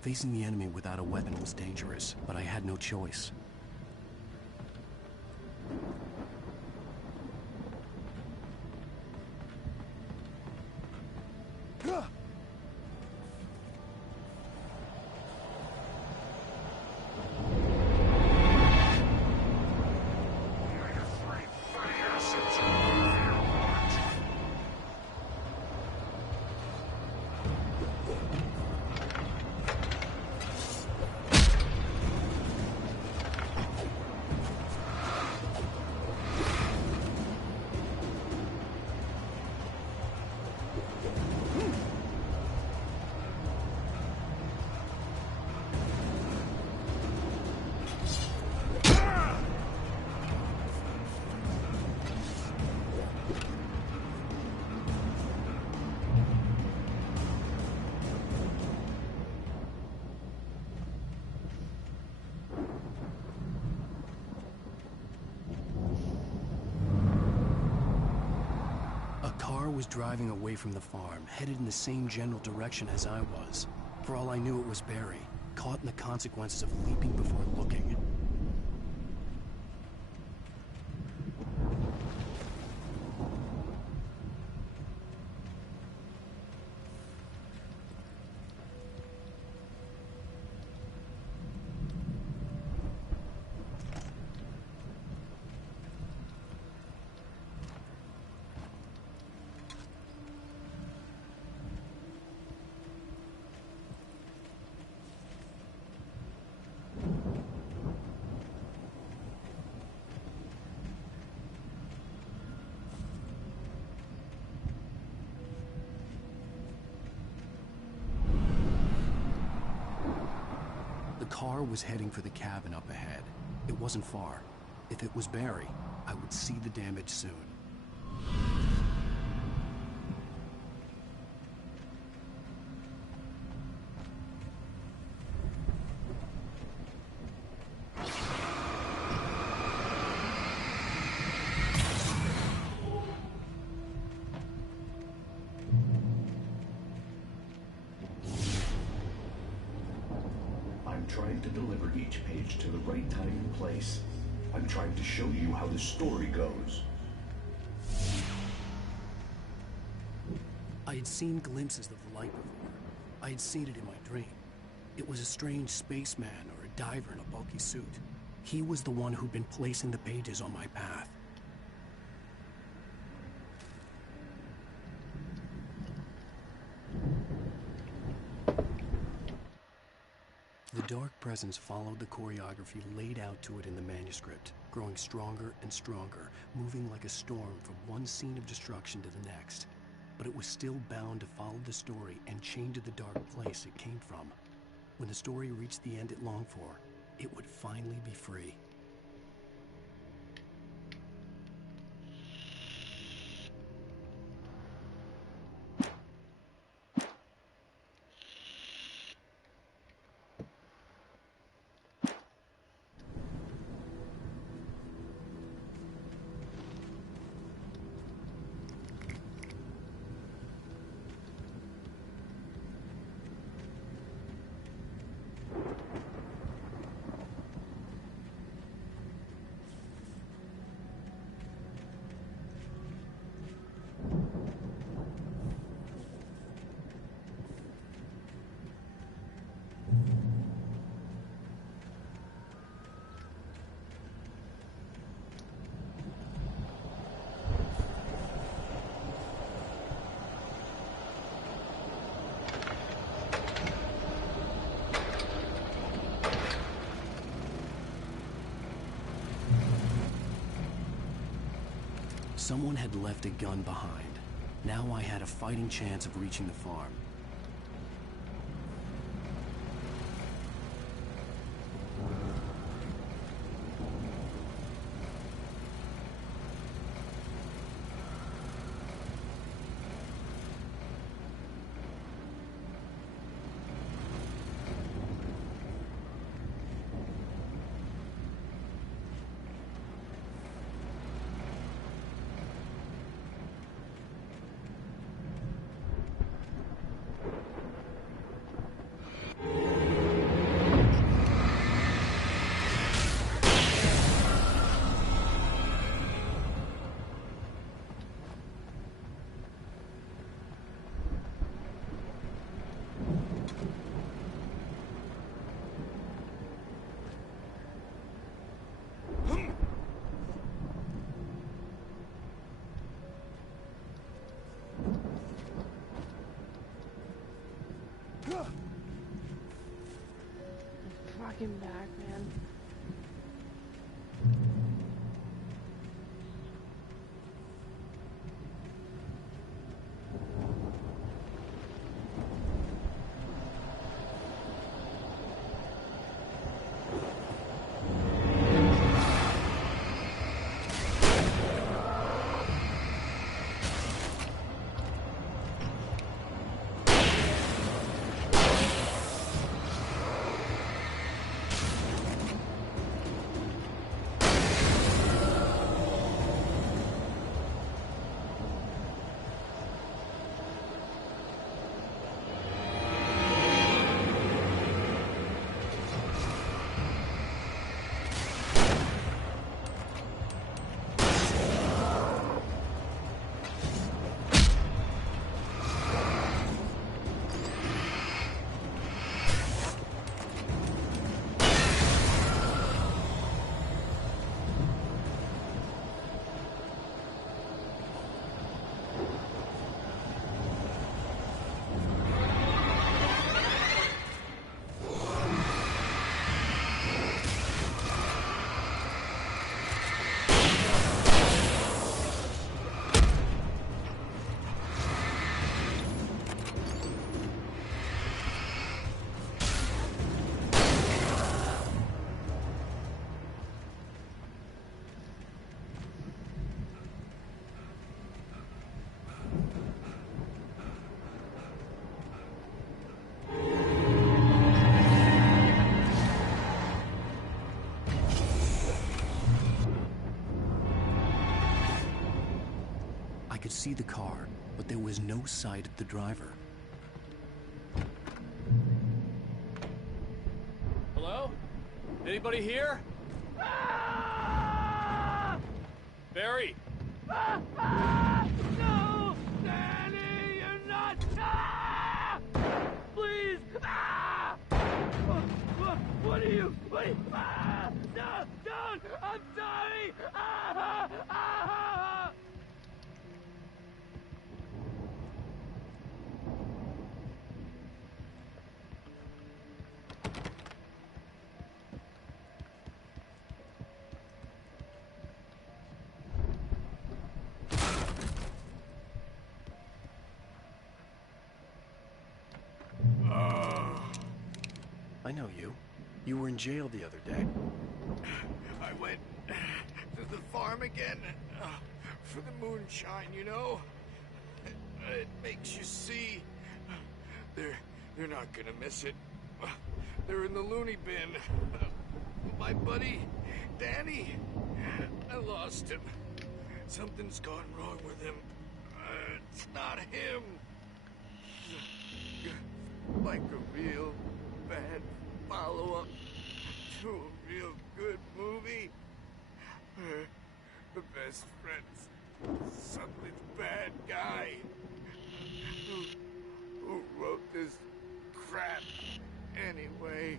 Facing the enemy without a weapon was dangerous, but I had no choice. Was driving away from the farm, headed in the same general direction as I was. For all I knew, it was Barry, caught in the consequences of leaping before looking. car was heading for the cabin up ahead. It wasn't far. If it was Barry, I would see the damage soon. I'm trying to deliver each page to the right time and place. I'm trying to show you how the story goes. I had seen glimpses of the light before. I had seen it in my dream. It was a strange spaceman or a diver in a bulky suit. He was the one who'd been placing the pages on my path. The dark presence followed the choreography laid out to it in the manuscript, growing stronger and stronger, moving like a storm from one scene of destruction to the next. But it was still bound to follow the story and chained to the dark place it came from. When the story reached the end it longed for, it would finally be free. Someone had left a gun behind. Now I had a fighting chance of reaching the farm. Fucking back, man. could see the car, but there was no sight of the driver. Hello? Anybody here? Barry! No! Danny, you're not! Please! What are you? No! Don't! I'm sorry! I know you. You were in jail the other day. I went to the farm again for the moonshine, you know? It makes you see. They're not gonna miss it. They're in the loony bin. My buddy, Danny, I lost him. Something's gone wrong with him. It's not him. Like a real bad follow-up to a real good movie. The best friend's suddenly the bad guy. Who wrote this crap anyway?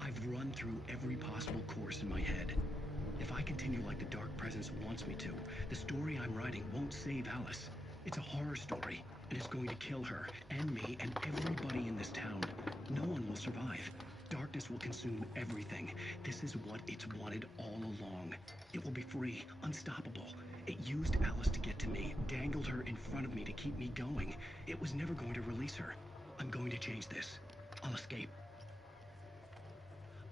I've run through every possible course in my head. If I continue like the Dark Presence wants me to, the story I'm writing won't save Alice. It's a horror story, and it's going to kill her, and me, and everybody in this town. No one will survive. Darkness will consume everything. This is what it's wanted all along. It will be free, unstoppable. It used Alice to get to me, dangled her in front of me to keep me going. It was never going to release her. I'm going to change this. I'll escape.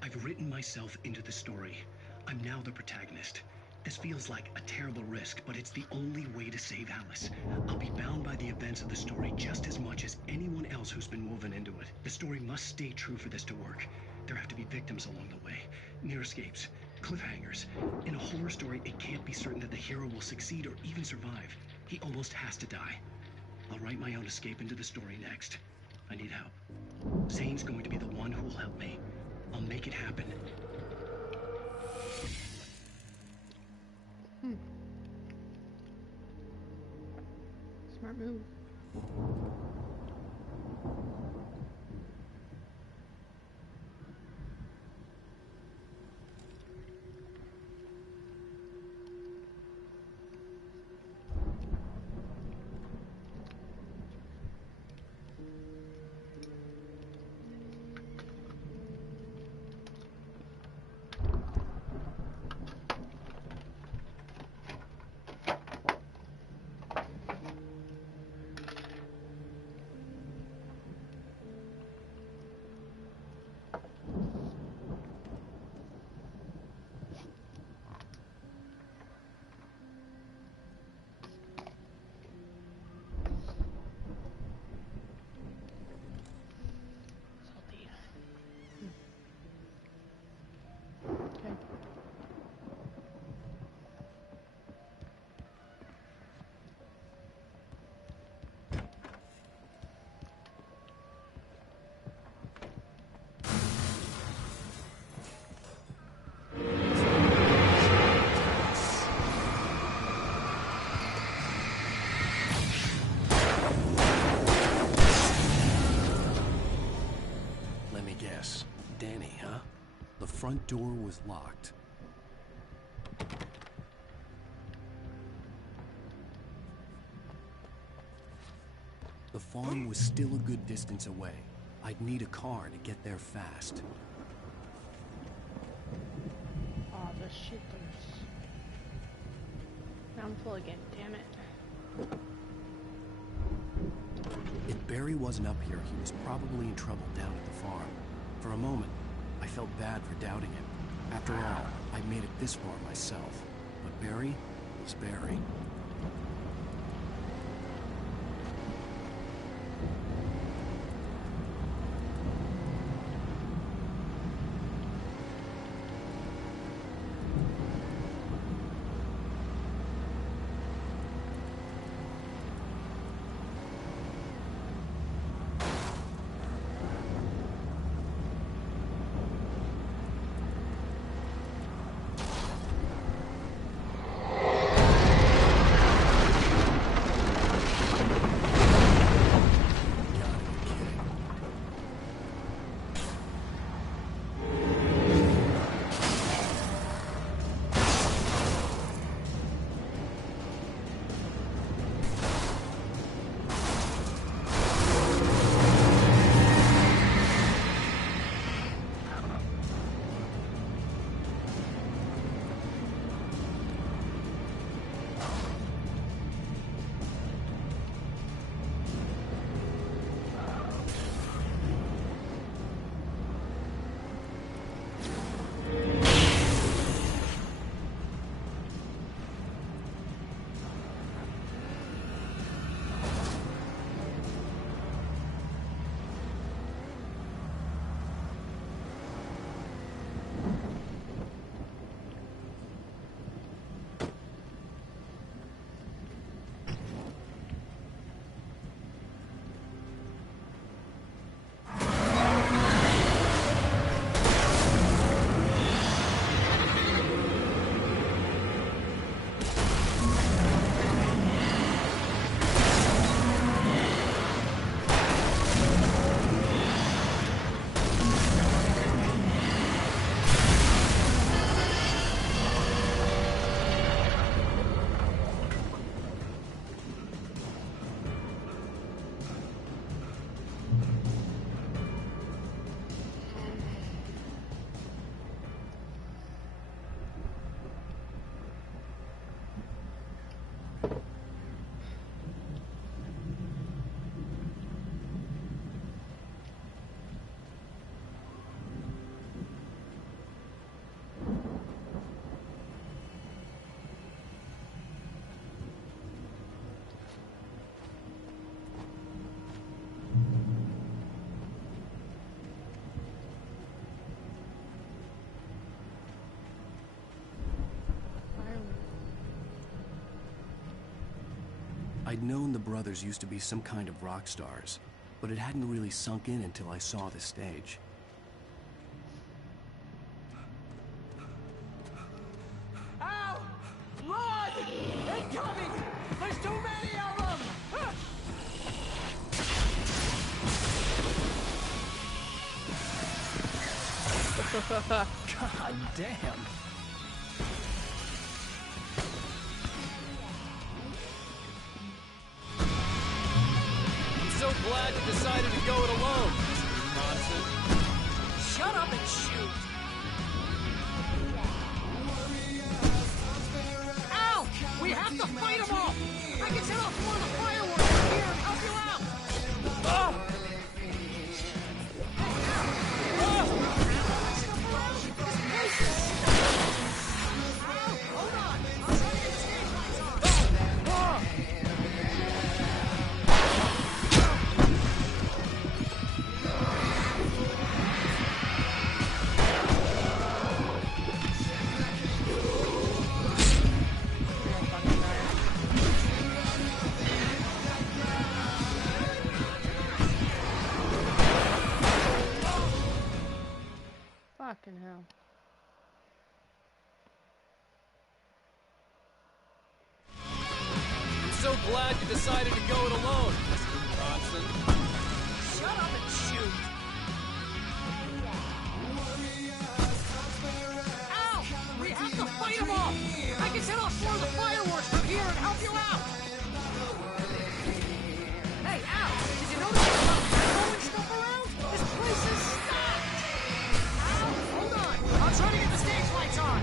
I've written myself into the story. I'm now the protagonist. This feels like a terrible risk, but it's the only way to save Alice. I'll be bound by the events of the story just as much as anyone else who's been woven into it. The story must stay true for this to work. There have to be victims along the way, near escapes, cliffhangers. In a horror story, it can't be certain that the hero will succeed or even survive. He almost has to die. I'll write my own escape into the story next. I need help. Zane's going to be the one who will help me. I'll make it happen. Smart move. Danny, huh? The front door was locked. The farm was still a good distance away. I'd need a car to get there fast. Oh, the shitters. Now I'm full again, damn it. If Barry wasn't up here, he was probably in trouble down at the farm. For a moment, I felt bad for doubting him. After all, I'd made it this far myself. But Barry was Barry. I'd known the brothers used to be some kind of rock stars, but it hadn't really sunk in until I saw the stage. Ow! Run! Incoming! There's too many of them! God damn. I'm so glad you decided to go it alone, Mr. Johnson. Shut up and shoot! Ow! We have to fight them all! I can set off one of the fireworks from here and help you out! Ah! Fucking hell. I'm so glad you decided to go it alone, Mr. Johnson. Shut up and shoot! Ow! We have to fight them all! I can set off one of the fireworks from here and help you out! Hey, Al! Did you notice there's a lot of throwing stuff around? This place is stacked! Al, hold on! I'll try to get the stage lights on!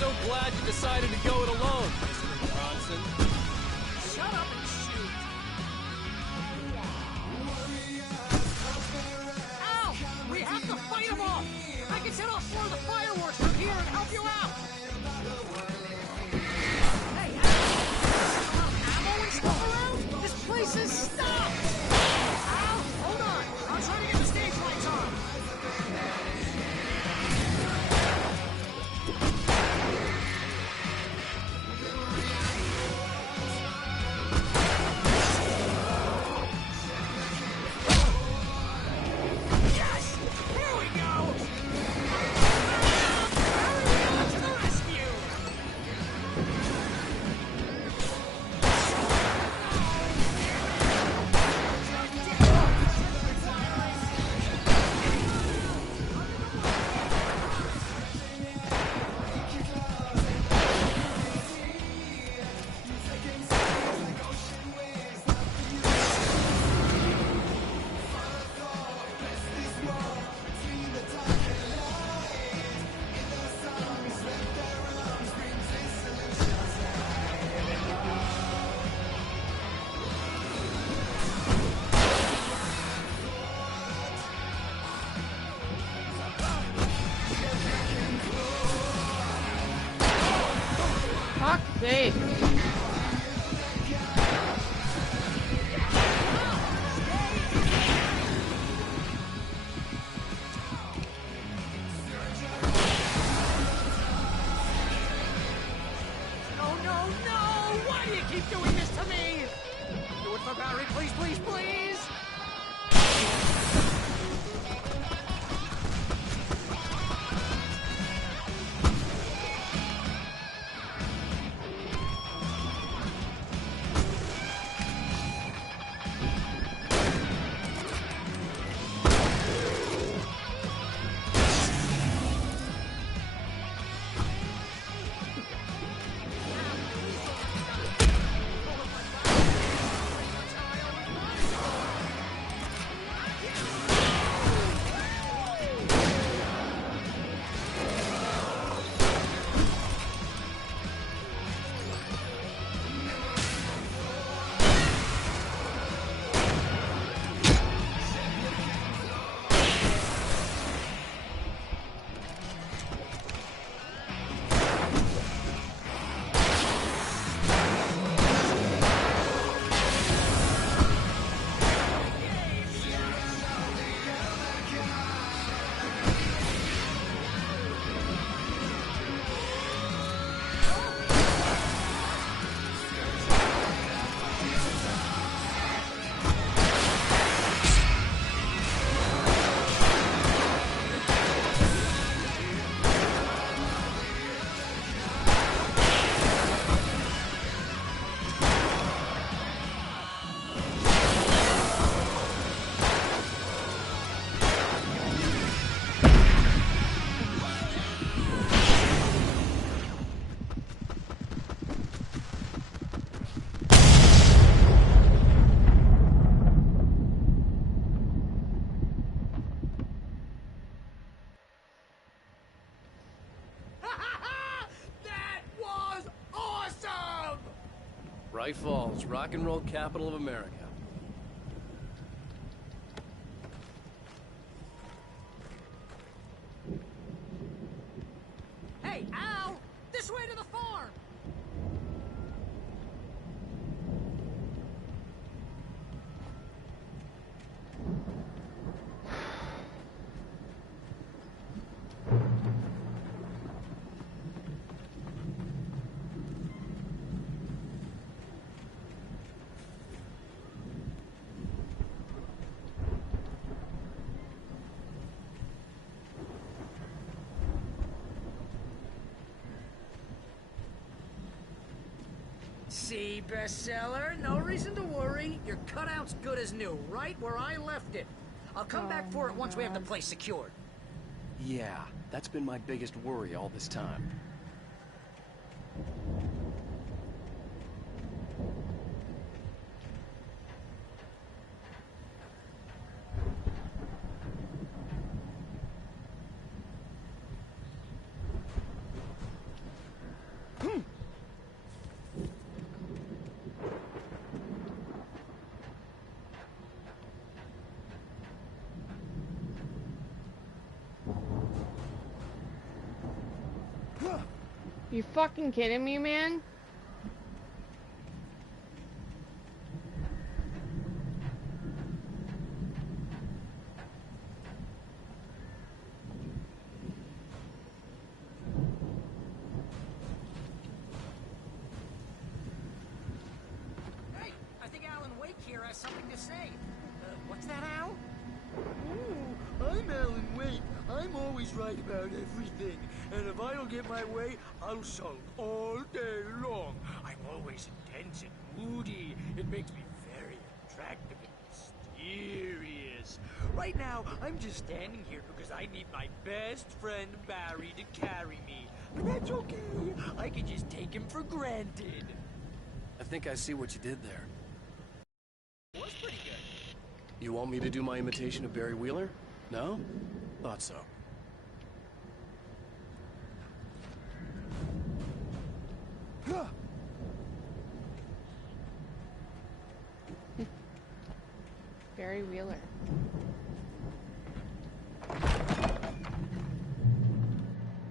so glad you decided to go it alone, Mr. Bronson. Shut up and shoot. Fuck's sake. No, no, no! Why do you keep doing this to me? Do it for Barry, please, please, please! Bright Falls, rock and roll capital of America. Hey, Al! This way to the farm! See, bestseller? No reason to worry. Your cutout's good as new, right where I left it. I'll come back for it once we have the place secured. Yeah, that's been my biggest worry all this time. You fucking kidding me, man? Hey, I think Alan Wake here has something to say. What's that, Al? Ooh, I'm Alan Wake. I'm always right about everything. And if I don't get my way, I'll sulk all day long. I'm always intense and moody. It makes me very attractive and mysterious. Right now, I'm just standing here because I need my best friend Barry to carry me. But that's okay. I can just take him for granted. I think I see what you did there. It was pretty good. You want me to do my imitation of Barry Wheeler? No? Thought so. Barry Wheeler.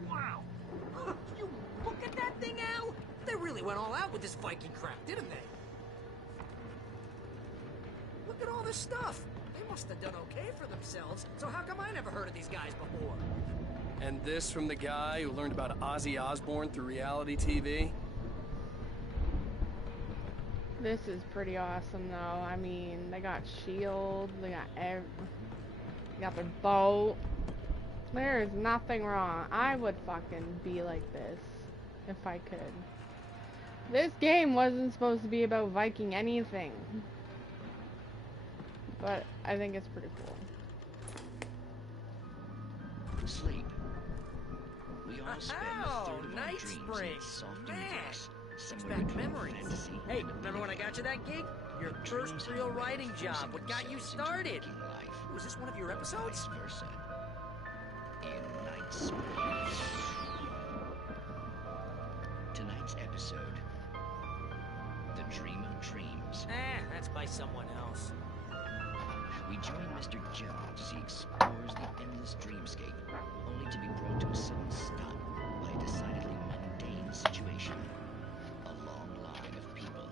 Wow! You look at that thing, Al! There went all out with this Viking crap, didn't they? Look at all this stuff. They must have done okay for themselves, so how come I never heard of these guys before? And this from the guy who learned about Ozzy Osbourne through reality TV? This is pretty awesome, though. I mean, they got shields, they got they got their boat. There is nothing wrong. I would fucking be like this if I could. This game wasn't supposed to be about Viking anything, but I think it's pretty cool. Sleep. We all spend a third of our Night dreams Spring. in soft Man, universe, it's somewhere back between memories. fantasy Hey, and remember when I got you that gig? Your first real writing job. What got you started? Was this one of your episodes? vice versa. In Night Spring. Tonight's episode, The Dream of Dreams. That's by someone else. We join Mr. Jones as he explores the endless dreamscape, only to be brought to a sudden stop by a decidedly mundane situation. A long line of people.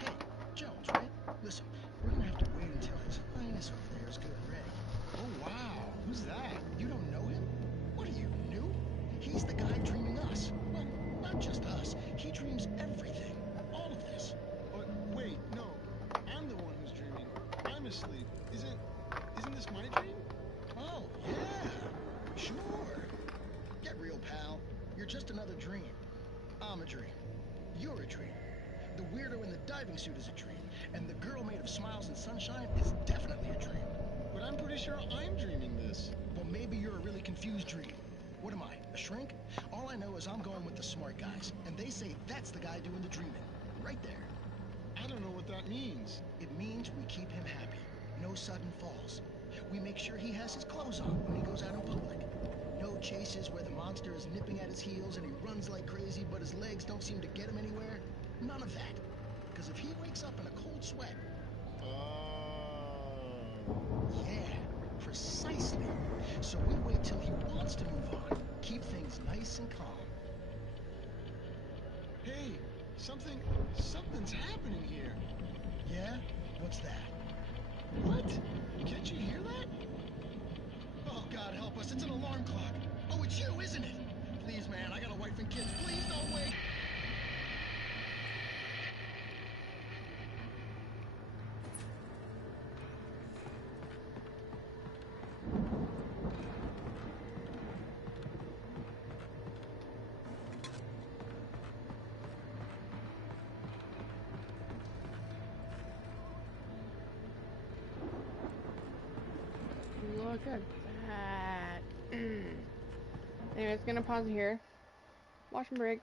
Hey, Jones, right? Listen, we're gonna have to wait until his highness over there is good and ready. Oh, wow. Who's that? You don't know him? What are you, new? He's the guy dreaming us. Well, not just us. He dreams everything. All of this. But wait, no. I'm the one who's dreaming. I'm asleep. Isn't this my dream? Oh, yeah. Sure. Get real, pal. You're just another dream. I'm a dream. You're a dream. The weirdo in the diving suit is a dream. And the girl made of smiles and sunshine is definitely a dream. But I'm pretty sure I'm dreaming this. Well, maybe you're a really confused dream. What am I, a shrink? All I know is I'm going with the smart guys. And they say that's the guy doing the dreaming. Right there. I don't know what that means. It means we keep him happy. No sudden falls. We make sure he has his clothes on when he goes out in public. No chases where the monster is nipping at his heels and he runs like crazy, but his legs don't seem to get him anywhere. None of that. Because if he wakes up in a cold sweat... Yeah, precisely. So we wait till he wants to move on. Keep things nice and calm. Hey, something's happening here. Yeah? What's that? What? Can't you hear that? Oh, God help us. It's an alarm clock. Oh, it's you, isn't it? Please, man, I got a wife and kids. Please don't wait. Look at that. Anyways, gonna pause it here. Wash and break.